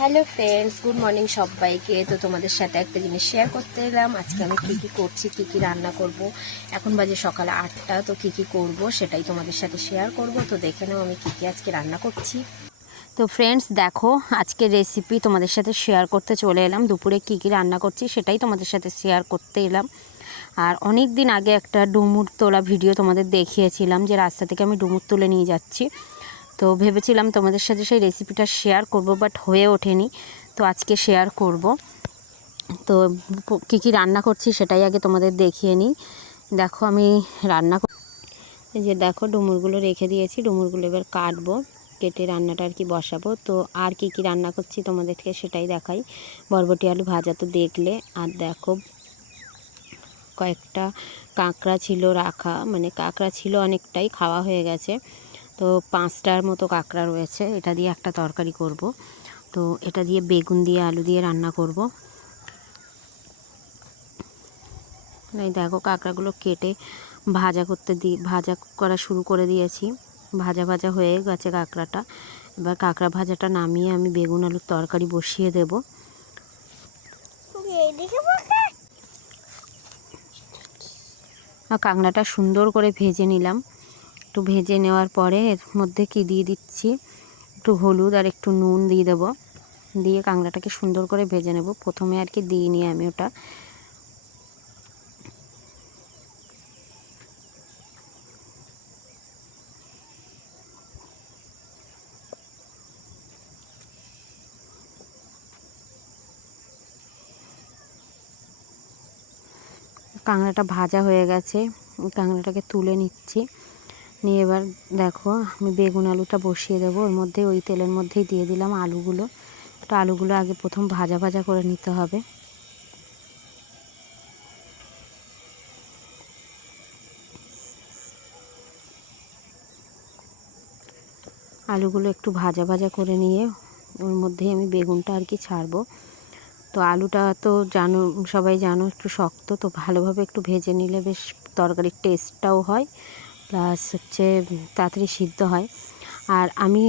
Hello friends good morning সবাইকে। তো তোমাদের সাথে একটা জিনিস শেয়ার করতে এলাম। আজকে আমি কী কী করছি, কী কী রান্না করব। এখন বাজে সকাল আটটা, তো কী কী করব সেটাই তোমাদের সাথে শেয়ার করব। তো দেখে নাও আমি কী কী আজকে রান্না করছি। তো ফ্রেন্ডস দেখো, আজকে রেসিপি তোমাদের সাথে শেয়ার করতে চলে এলাম। দুপুরে কী কী রান্না করছি সেটাই তোমাদের সাথে শেয়ার করতে এলাম। আর অনেক দিন আগে একটা ডুমুর তোলা ভিডিও তোমাদের দেখিয়েছিলাম যে রাস্তা থেকে আমি ডুমুর তুলে নিয়ে যাচ্ছি। তো ভেবেছিলাম তোমাদের সাথে সেই রেসিপিটা শেয়ার করব বাট হয়ে ওঠেনি। তো আজকে শেয়ার করব। তো কী কী রান্না করছি সেটাই আগে তোমাদের দেখিয়ে নিই। দেখো আমি রান্না এই যে দেখো ডুমুরগুলো রেখে দিয়েছি, ডুমুরগুলো এবার কাটবো, কেটে রান্নাটা আর কি বসাবো। তো আর কি কি রান্না করছি তোমাদেরকে সেটাই দেখাই। বরবটি আলু ভাজা তো দেখলে। আর দেখো কয়েকটা কাঁকড়া ছিল রাখা মানে কাঁকড়া ছিল অনেকটাই, খাওয়া হয়ে গেছে। তো পাঁচটার মতো কাঁকড়া রয়েছে, এটা দিয়ে একটা তরকারি করব। তো এটা দিয়ে বেগুন দিয়ে আলু দিয়ে রান্না করব। এই দেখো কাঁকড়াগুলো কেটে ভাজা করতে দি, ভাজা করা শুরু করে দিয়েছি। ভাজা ভাজা হয়ে গেছে কাঁকড়াটা। এবার কাঁকড়া ভাজাটা নামিয়ে আমি বেগুন আলুর তরকারি বসিয়ে দেব। আর কাঁকড়াটা সুন্দর করে ভেজে নিলাম। একটু ভেজে নেওয়ার পরে এর মধ্যে কি দিয়ে দিচ্ছি? একটু হলুদ আর একটু নুন দিয়ে দেবো। দিয়ে কাঁকড়াটাকে সুন্দর করে ভেজে নেব। প্রথমে আর কি দিয়ে দিইনি আমি ওটা। কাঁকড়াটা ভাজা হয়ে গেছে। কাঁকড়াটাকে তুলে নিচ্ছি। নিয়ে এবার দেখো, আমি বেগুন আলুটা বসিয়ে দেবো। ওর মধ্যে ওই তেলের মধ্যেই দিয়ে দিলাম আলুগুলো। তো আলুগুলো আগে প্রথম ভাজা ভাজা করে নিতে হবে। আলুগুলো একটু ভাজা ভাজা করে নিয়ে ওর মধ্যেই আমি বেগুনটা আর কি ছাড়বো। তো আলুটা তো জানো, সবাই জানো একটু শক্ত, তো ভালোভাবে একটু ভেজে নিলে বেশ তরকারির টেস্টটাও হয়। প্লাস হচ্ছে তাড়াতাড়ি সিদ্ধ হয়। আর আমি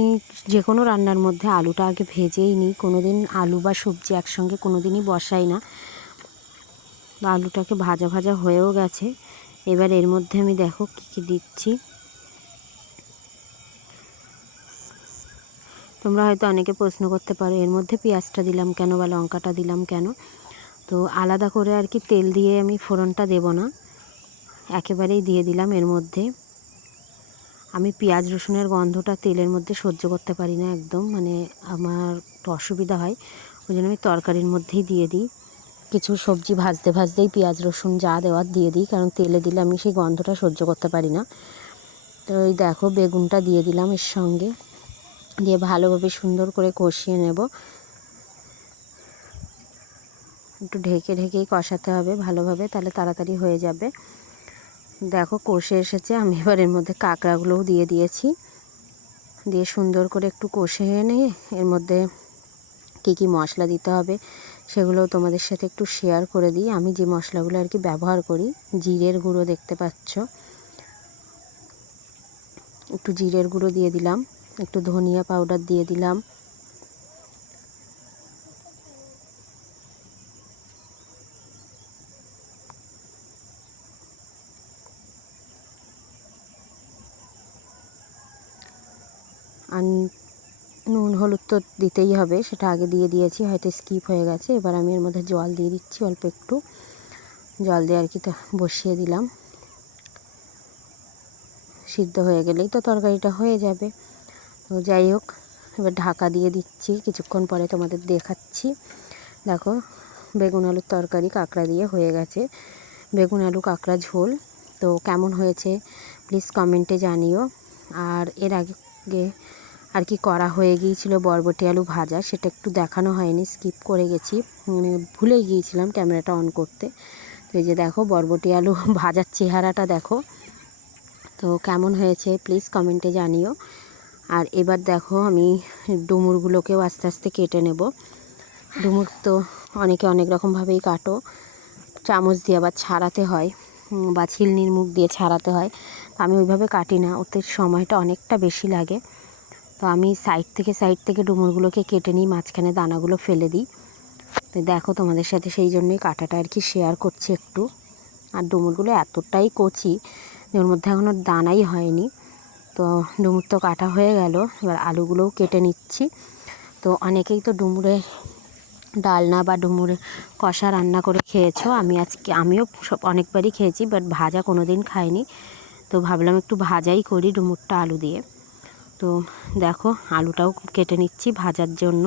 যে কোনো রান্নার মধ্যে আলুটা আগে ভেজেই নিই। কোনো দিন আলু বা সবজি একসঙ্গে কোনো দিনই বসাই না। আলুটাকে ভাজা ভাজা হয়েও গেছে। এবার এর মধ্যে আমি দেখো কী কী দিচ্ছি। তোমরা হয়তো অনেকে প্রশ্ন করতে পারো, এর মধ্যে পেঁয়াজটা দিলাম কেন বা লঙ্কাটা দিলাম কেন? তো আলাদা করে আর কি তেল দিয়ে আমি ফোড়নটা দেব না। একেবারেই দিয়ে দিলাম এর মধ্যে। আমি পেঁয়াজ, রসুনের গন্ধটা তেলের মধ্যে সহ্য করতে পারি না একদম মানে আমার একটু অসুবিধা হয়। ওই জন্য আমি তরকারির মধ্যেই দিয়ে দিই। কিছু সবজি ভাজতে, ভাজতেই পেঁয়াজ, রসুন যা দেওয়ার দিয়ে দিই, কারণ তেলে দিলে আমি সেই গন্ধটা সহ্য করতে পারি না। তো ওই দেখো, বেগুনটা দিয়ে দিলাম এর সঙ্গে। দিয়ে ভালোভাবে সুন্দর করে কষিয়ে নেব। একটু ঢেকে, ঢেকেই কষাতে হবে ভালোভাবে, তাহলে তাড়াতাড়ি হয়ে যাবে। দেখো কষে এসেছে, আমি এবার এর মধ্যে কাঁকড়াগুলোও দিয়ে দিয়েছি। দিয়ে সুন্দর করে একটু কষে এনে এর মধ্যে কী কী মশলা দিতে হবে সেগুলোও তোমাদের সাথে একটু শেয়ার করে দিই। আমি যে মশলাগুলো আর কি ব্যবহার করি, জিরের গুঁড়ো দেখতে পাচ্ছ। একটু জিরের গুঁড়ো দিয়ে দিলাম, একটু ধনিয়া পাউডার দিয়ে দিলাম। আর নুন, হলুদ তো দিতেই হবে, সেটা আগে দিয়ে দিয়েছি, হয়তো স্কিপ হয়ে গেছে, এবার আমি এর মধ্যে জল দিয়ে দিচ্ছি অল্প একটু। জল দিয়ে আর কি তো বসিয়ে দিলাম। সিদ্ধ হয়ে গেলেই তো তরকারিটা হয়ে যাবে। তো যাই হোক, এবার ঢাকা দিয়ে দিচ্ছি, কিছুক্ষণ পরে তোমাদের দেখাচ্ছি। দেখো, বেগুন আলুর তরকারি কাঁকড়া দিয়ে হয়ে গেছে। বেগুন আলু, কাঁকড়া, ঝোল। তো কেমন হয়েছে প্লিজ কমেন্টে জানিও। আর এর আগে আর কি করা হয়ে গিয়েছিল বরবটি আলু ভাজা, সেটা একটু দেখানো হয়নি স্কিপ করে গেছি। মানে ভুলে গিয়েছিলাম ক্যামেরাটা অন করতে। তো এই যে দেখো, বরবটি আলু ভাজার চেহারাটা দেখো। তো কেমন হয়েছে প্লিজ কমেন্টে জানিও। আর এবার দেখো, আমি ডুমুরগুলোকেও আস্তে আস্তে কেটে নেব। ডুমুর তো অনেকে অনেক রকমভাবেই কাটো। চামচ দিয়ে আবার ছাড়াতে হয় বা ছিলনির মুখ দিয়ে ছাড়াতে হয়। আমি ওইভাবে কাটি না, ওতে সময়টা অনেকটা বেশি লাগে। তো আমি সাইড থেকে সাইড থেকে ডুমুরগুলোকে কেটে নিই, মাঝখানে দানাগুলো ফেলে দিই। তো দেখো তোমাদের সাথে সেই জন্যই কাটাটা আর কি শেয়ার করছি একটু। আর ডুমুরগুলো এতটাই কচি ওর মধ্যে এখনও দানাই হয়নি। তো ডুমুর তো কাটা হয়ে গেল, এবার আলুগুলোও কেটে নিচ্ছি। তো অনেকেই তো ডুমুরে ডালনা বা ডুমুরে কষা রান্না করে খেয়েছো। আমি আজকে, আমিও সব অনেকবারই খেয়েছি বাট ভাজা কোনো দিন খাইনি। তো ভাবলাম একটু ভাজাই করি ডুমুরটা আলু দিয়ে। তো দেখো আলুটাও কেটে নিচ্ছি ভাজার জন্য।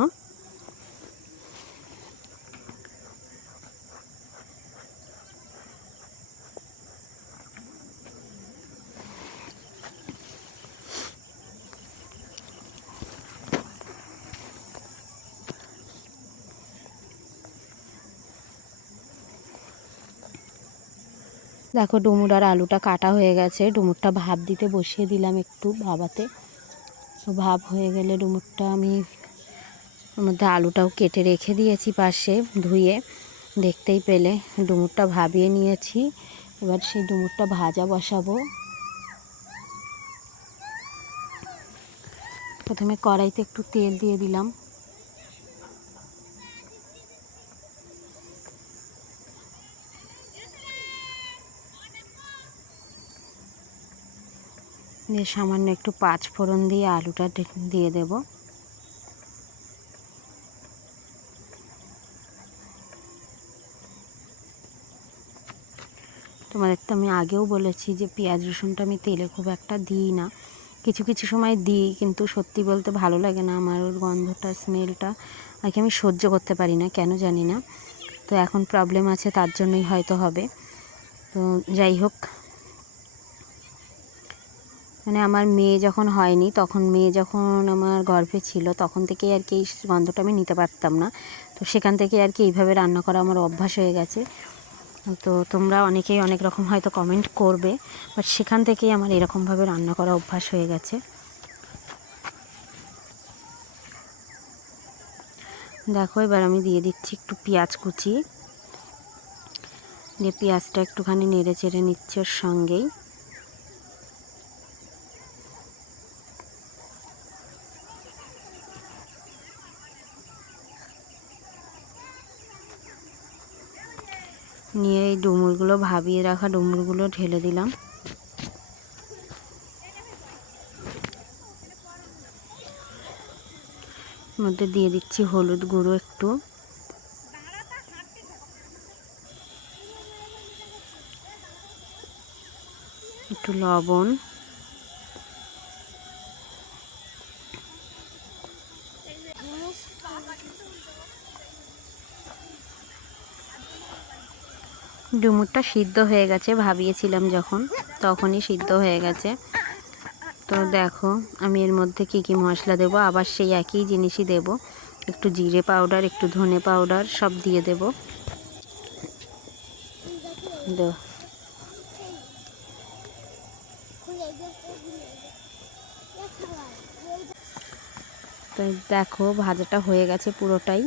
দেখো ডুমুর আর আলুটা কাটা হয়ে গেছে। ডুমুরটা ভাপ দিতে বসিয়ে দিলাম একটু ভাবাতে। ভাপ হয়ে গেলে ডুমুরটা আমি ওর মধ্যে আলুটাও কেটে রেখে দিয়েছি পাশে ধুয়ে। দেখতেই পেলে ডুমুরটা ভাবিয়ে নিয়েছি। এবার সেই ডুমুরটা ভাজা বসাবো। প্রথমে কড়াইতে একটু তেল দিয়ে দিলাম। দিয়ে সামান্য একটু পাঁচ ফোড়ন দিয়ে আলুটা দিয়ে দেব। তোমাদের তো আমি আগেও বলেছি যে পেঁয়াজ রসুনটা আমি তেলে খুব একটা দিই না। কিছু কিছু সময় দিই, কিন্তু সত্যি বলতে ভালো লাগে না আমার ওর গন্ধটা, স্মেলটা। আর কি আমি সহ্য করতে পারি না, কেন জানি না। তো এখন প্রবলেম আছে, তার জন্যই হয়তো হবে। তো যাই হোক মানে আমার মেয়ে যখন হয়নি, তখন মেয়ে যখন আমার গর্ভে ছিল, তখন থেকেই আর কি এই গন্ধটা আমি নিতে পারতাম না। তো সেখান থেকে আর কি এইভাবে রান্না করা আমার অভ্যাস হয়ে গেছে। তো তোমরা অনেকেই অনেক রকম হয়তো কমেন্ট করবে বাট সেখান থেকেই আমার এরকমভাবে রান্না করা অভ্যাস হয়ে গেছে। দেখো, এবার আমি দিয়ে দিচ্ছি একটু পেঁয়াজ কুচি। দিয়ে পেঁয়াজটা একটুখানি নেড়ে চেড়ে নিচ্ছি ওর সঙ্গেই নিয়ে এই ডুমুরগুলো ভাবিয়ে রাখা ডুমুরগুলো ঢেলে দিলাম। মধ্যে দিয়ে দিচ্ছি হলুদ গুঁড়ো একটু। একটু লবণ। ডুমুরটা সিদ্ধ হয়ে গেছে ভাবিয়েছিলাম যখন, তখনই সিদ্ধ হয়ে গেছে। তো দেখো, আমি এর মধ্যে কি কি মশলা দেব? আবার সেই একই জিনিসই দেব। একটু জিরে পাউডার, একটু ধনে পাউডার সব দিয়ে দেব। তো দেখো, ভাজাটা হয়ে গেছে পুরোটাই।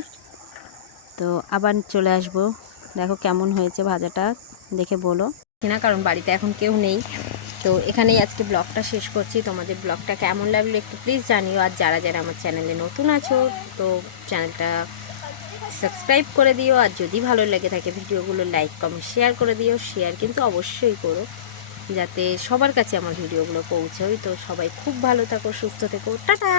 তো আবার চলে আসব। দেখো কেমন হয়েছে ভাজাটা, দেখে বলো। না, কারণ বাড়িতে এখন কেউ নেই। তো এখানেই আজকে ব্লগটা শেষ করছি। তোমাদের ব্লগটা কেমন লাগল একটু প্লিজ জানিও। আর যারা যারা আমার চ্যানেলে নতুন আছো, তো চ্যানেলটা সাবস্ক্রাইব করে দিও। আর যদি ভালো লেগে থাকে ভিডিওগুলো লাইক কমেন্ট শেয়ার করে দিও। শেয়ার কিন্তু অবশ্যই করো, যাতে সবার কাছে আমার ভিডিওগুলো পৌঁছয়। তো সবাই খুব ভালো থাকো, সুস্থ থেকো। টাটা!